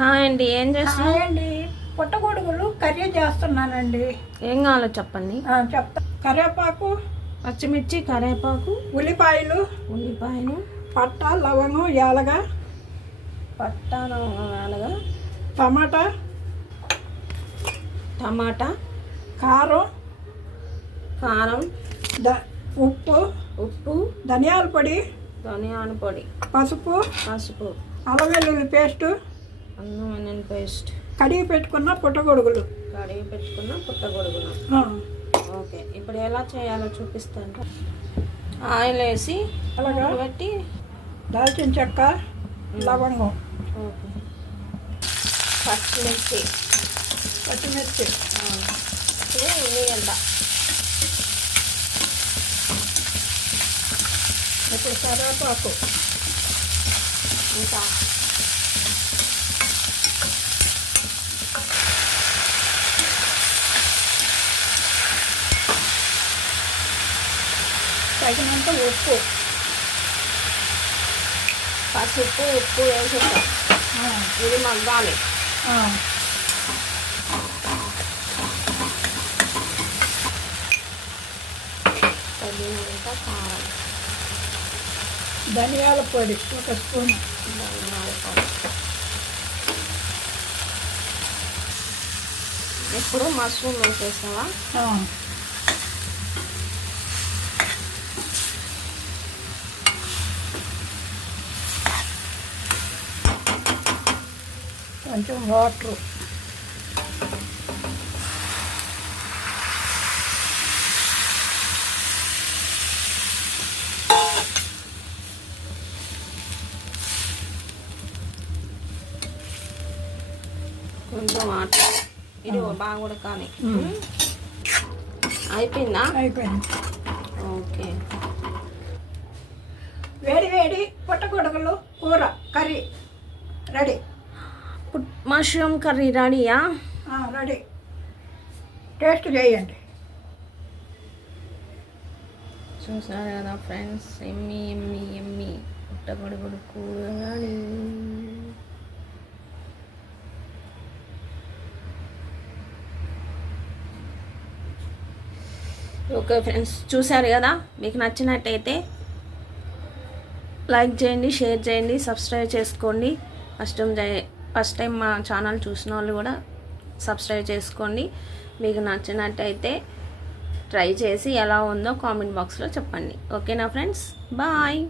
Hi అండి, ఏం చేస్తున్నారండి? పుట్టగొడుగులు కర్రీ చేస్తున్నానండి. ఏం కావాలో చెప్పండి. చెప్తా. కరివేపాకు, పచ్చిమిర్చి, కరివేపాకు, ఉల్లిపాయలు, పట్ట, లవంగం, యాలగా, టమాటా, కారం, ఉప్పు, ధనియాల పొడి, పసుపు, అల్లం వెల్లుల్లి పేస్ట్, కడిగి పెట్టుకున్న పుట్టగొడుగులు. ఓకే, ఇప్పుడు ఎలా చేయాలో చూపిస్తాను. ఆయిల్ వేసి అలాగా పెట్టి దాల్చిన చెక్క, లవంగం, పచ్చిమిర్చి, ఉల్లిగడ్డ, ఇప్పుడు కరివేపాకు, ఇంకా తగినంత ఉప్పు, పసుపు, ఉప్పు వేసేస్తాం. ఇది మగ్గాలి. తగినంత కారం, ధనియాల పొడి 1 స్పూన్, ఇప్పుడు మష్రూమ్ వేసేస్తావా? కొంచెం వాటర్, కొంచెం వాటర్. ఇది బాగా ఉడకాలి. అయిపోయిందా? అయిపోయింది. ఓకే, వేడి పుట్టగొడుగులు కూర కర్రీ రెడీ. మష్రూమ్ కర్రీ రెడీయా? రెడీ. టేస్ట్ చేయండి. చూసారు కదా ఫ్రెండ్స్, ఎమ్మి పుట్టగొడుగులు కూర రెడీ. ఓకే ఫ్రెండ్స్, చూసారు కదా. మీకు నచ్చినట్టయితే లైక్ చేయండి, షేర్ చేయండి, సబ్స్క్రైబ్ చేసుకోండి. ఫస్ట్ టైం మా ఛానల్ చూసిన వాళ్ళు కూడా సబ్స్క్రైబ్ చేసుకోండి. మీకు నచ్చినట్టయితే ట్రై చేసి ఎలా ఉందో కామెంట్ బాక్స్లో చెప్పండి. ఓకేనా ఫ్రెండ్స్? బాయ్.